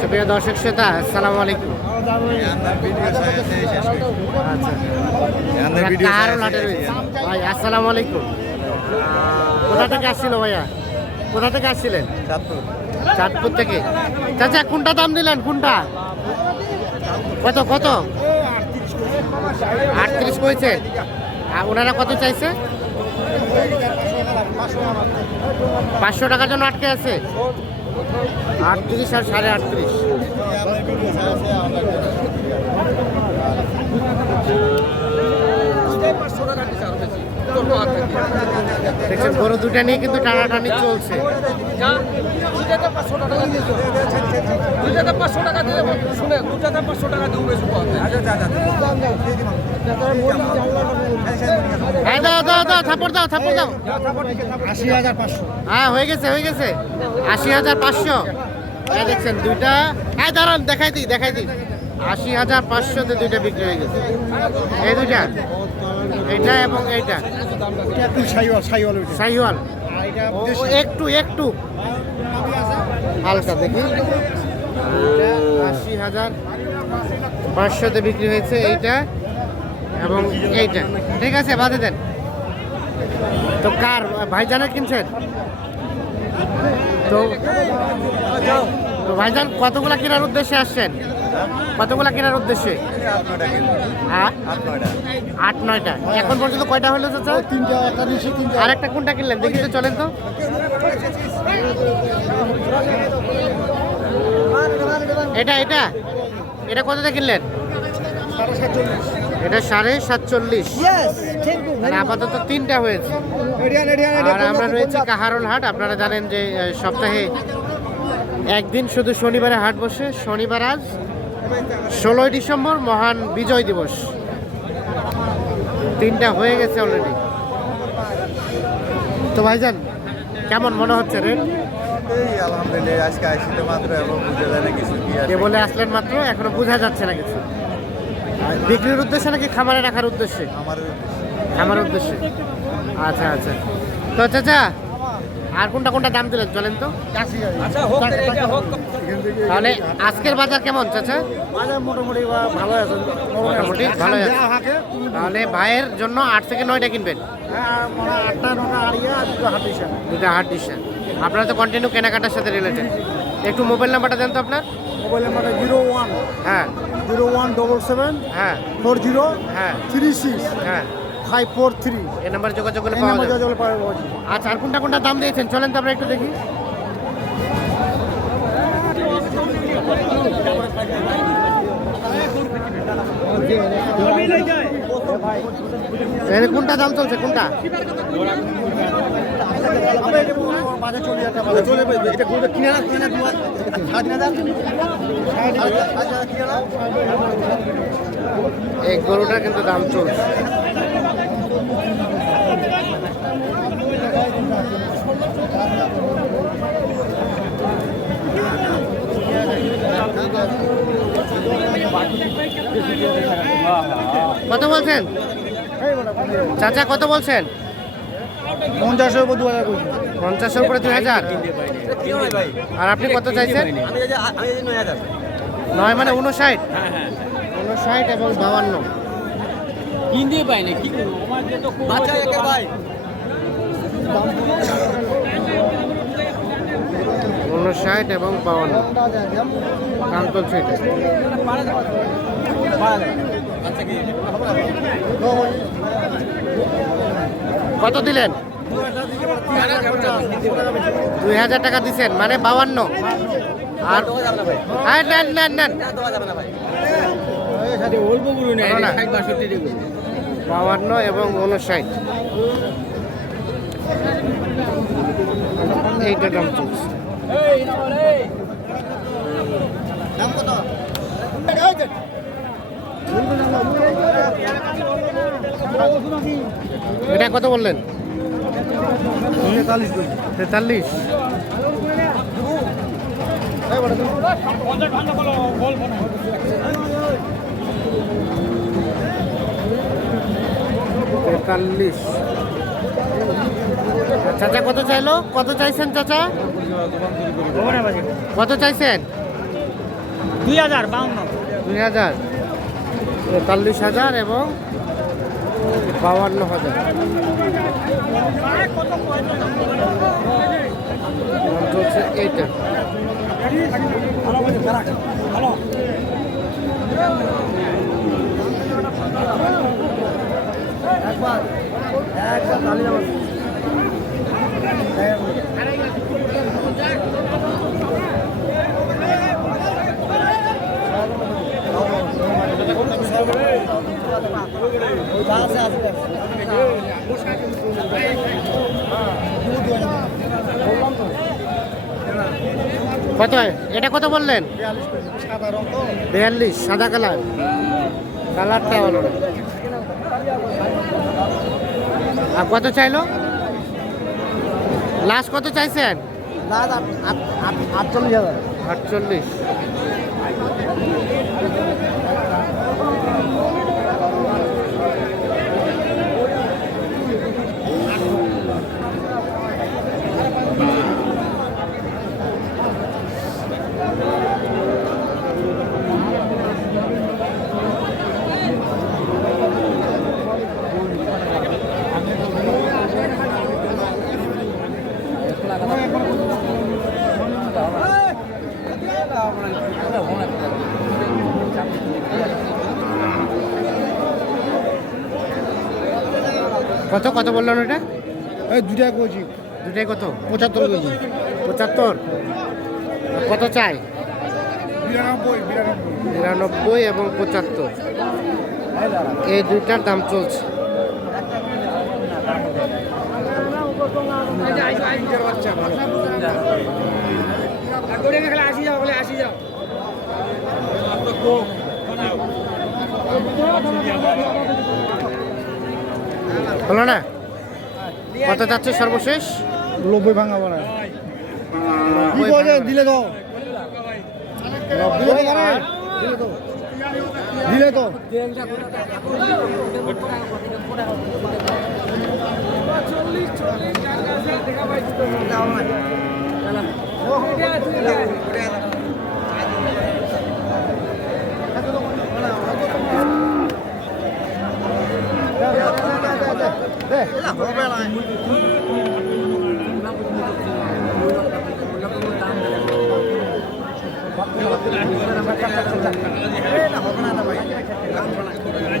সুপ্রিয় দর্শক শ্রোতা, আসসালামু আলাইকুম। ভাই আসসালামু আলাইকুম। কোথা থেকে আসছিল ভাইয়া? কোথা থেকে আসছিলেন? চাঁদপুর থেকে। চাচা কোনটা দাম দিলেন? কোনটা কত কত? 38 কইছে। আর ওনারা কত চাইছে? 500 টাকার জন্য আটকে আছে। 38 আর 38.5। দেখছেন গরু দুটা নিয়ে কিন্তু টানাটানি চলছে। থাপড় দাও, থাপড় দাও। 80,500। হ্যাঁ হয়ে গেছে, হয়ে গেছে। 80,500। এই দেখছেন দুইটা। হ্যাঁ দাঁড়ান, দেখাই দিই, দেখাই দিই। 80,500-তে দুইটা বিক্রি হয়ে গেছে। এই দুইটা, এইটা এবং এইটা। একটু শাহিওয়াল। একটু একটু হালকা দেখি। 80,500-তে বিক্রি হয়েছে এইটা এবং এইটা। ঠিক আছে, বাদে দেন। তো কার ভাইজানের কিনছেন? তো ভাইজান কতগুলা কেনার উদ্দেশ্যে আসছেন? কতগুলা কেনার উদ্দেশ্যে? 8-9টা। এখন পর্যন্ত কয়টা হলো চাচা? 3টা। আর একটা কোনটা কিনলেন দেখি তো, চলেন তো। এটা এটা এটা কতটা কিনলেন? এটা 47.5। মানে আপাতত 3টা হয়েছে। আর আমরা রয়েছি কাহারোল হাট। আপনারা জানেন যে সপ্তাহে একদিন শুধু শনিবারে হাট বসে। শনিবার আজ 16 ডিসেম্বর, মহান বিজয় দিবস। 3টা হয়ে গেছে অলরেডি। তো ভাইজান কেমন মনে হচ্ছে রেট? আলহামদুলিল্লাহ, আজকে আসলে মাত্র এবং বুঝে যায় না কিছু। কে বলে আসলেন মাত্র, এখনো বোঝা যাচ্ছে না কিছু। বিক্রির উদ্দেশ্যে নাকি খামারে রাখার উদ্দেশ্যে? খামারের উদ্দেশ্যে। আচ্ছা আচ্ছা। তো চাচা আর কোনটা কোনটা দাম দিলেন চলেন তো। তাহলে আজকের বাজার কেমন চাচা? মোটামুটি ভালো আছে। মোটামুটি ভালো আছে। তাহলে ভাইয়ের জন্য 8 থেকে 9টা কিনবেন। 8টা 9টা আড়িয়া আর দুটা হাট ডিশা। আপনারা তো কন্টিনিউ কেনাকাটার সাথে রিলেটেড। একটু মোবাইল নাম্বারটা দেন তো আপনার। মোবাইল নাম্বারটা 01 হ্যাঁ 0177 হ্যাঁ 40 হ্যাঁ 36 হ্যাঁ 543। এই নাম্বারে যোগাযোগ করলে পাওয়া যাবে। আচ্ছা, আর কোনটা কোনটা দাম দিয়েছেন চলেন তো আমরা একটু দেখি। কোনটা দাম চলছে? কোনটা এই গরুটা কিন্তু দাম চলছে। কত বলছেন চাচা? কত বলছেন? 50-এর উপর 2000 কইছি। 50-এর উপরে 2000। আর আপনি কত চাইছেন? 9 মানে 59। 59 এবং 52। কিনতে পাই না, কি করবো? আমার যে তো বাচ্চা একের ভাই 59 এবং 52 দাম চলছে এটা। কত দিলেন? 2000 টাকা দিচ্ছেন, মানে 52। আর নেন নেন নেন 52 এবং 59। এইটা দাম চলছে। এটা কত বললেন? 43। 41। চাচা কত চাইলো? কত চাইছেন চাচা? কত চাইছেন? 2052। 2000, 43,000 এবং 52,000। দাম চলছে এইটা। কত? এটা কত বললেন? 42, সাদা কালার। কালারটা ভালো না। আর কত চাইলো? লাস্ট কত চাইছেন? 48,000। 48। কত কত বললেন ওটা? এই দুটা কেজি, দুটাই কত? 75 কেজি। 75। কত চাই? 92 এবং 75, এই দুইটার দাম চলছে। হলো না? কত যাচ্ছে সর্বশেষ? 90 ভাঙা বলা। কি 90 করে দিলে তো? 90 আর দিলে তো।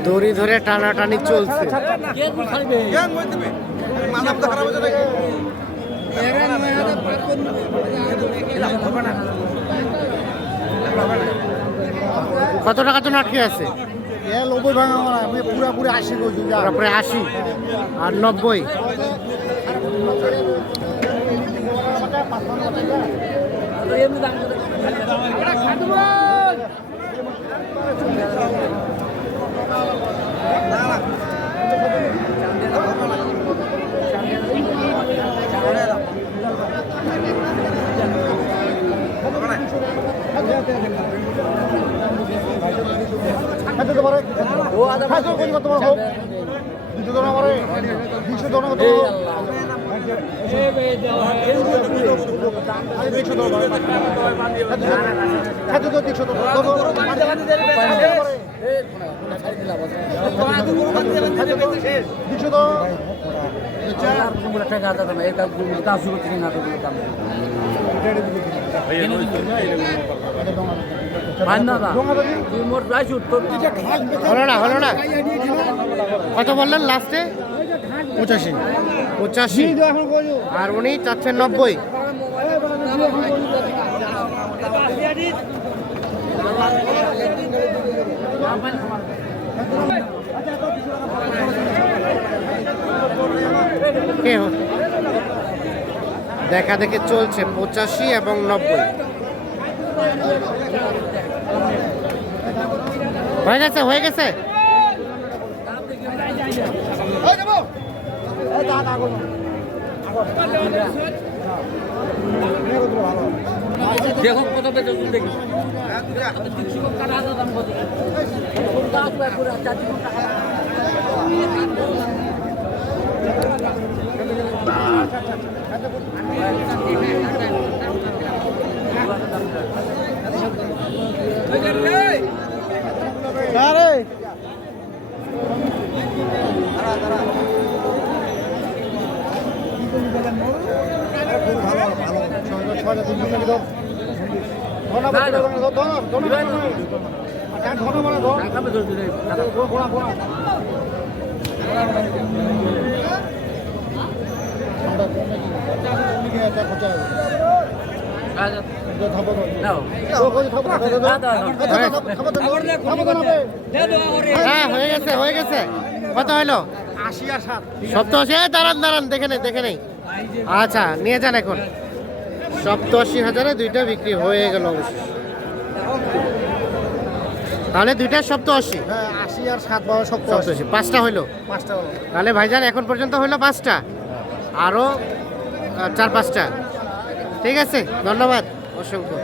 দড়ি ধরে টানাটানি চলছে। কত টাকা জন্য আটকে আছে? 90 ভাঙা বলা, আমি পুরোপুরি 80 কেজি। তারপরে 80 আর 90। হলো না, হলো না। কত বললেন লাস্টে? 85। 85 আর উনি চাচ্ছেন 90। দেখা দেখে চলছে 85 এবং 90। হয়ে গেছে, হয়ে গেছে। দেখো কত বেতন দেখি হ্যাঁ হয়ে গেছে হয়ে গেছে। কত হলো? 87। দাঁড়ান দাঁড়ান, দেখে নেই। আচ্ছা নিয়ে যান এখন। 87,000-এ দুইটা বিক্রি হয়ে গেল অবশ্য। তাহলে দুইটা 87। 80 আর 7 বাবা 87, 5টা হইলো। 5টা তাহলে ভাইজান এখন পর্যন্ত হইলো 5টা, আরও 4-5টা। ঠিক আছে, ধন্যবাদ অসংখ্য।